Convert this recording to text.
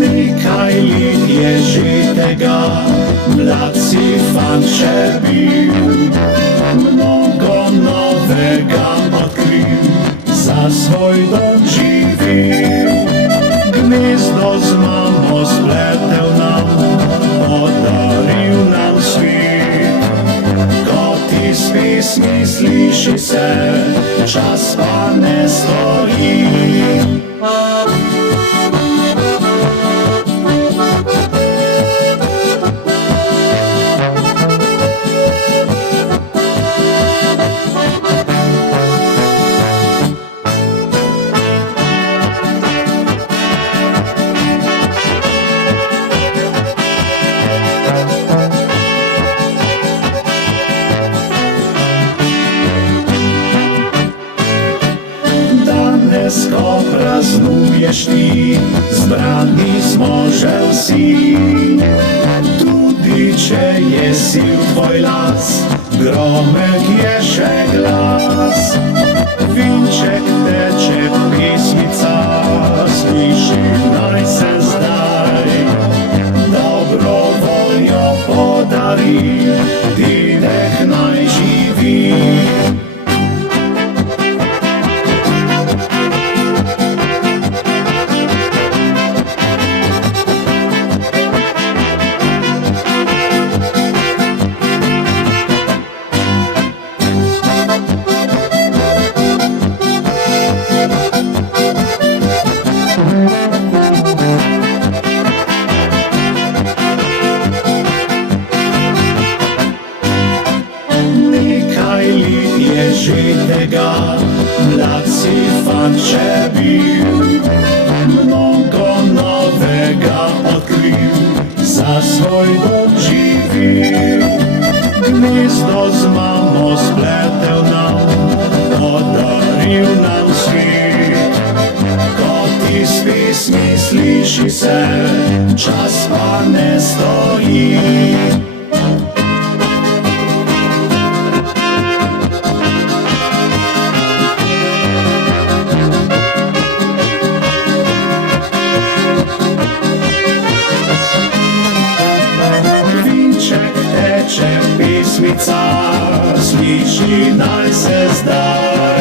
Nekaj let je že tega, mlad si fant še bil, mnogo novega odkril, za svoj dom živil. Gnezdo z mamo spletel nam, podaril nam svet. Kot iz pesmi sliši se, čas pa ne stoji. Ko praznuješ ti, zbrani smo že vsi. Tudi če je siv tvoj las, gromek je še glas. Vinček teče, pesmica sliši naj se zdaj. Dobro voljo podari, dedek naj živi. Nekaj let je že tega, mlad si fant še bil, mnogo novega odkril, za svoj dom živil. Gnezdo z mamo spletel nam, podaril nam svet. Kot iz pesmi sliši se, čas pa ne stoji. Pesmica sliši naj se zdaj.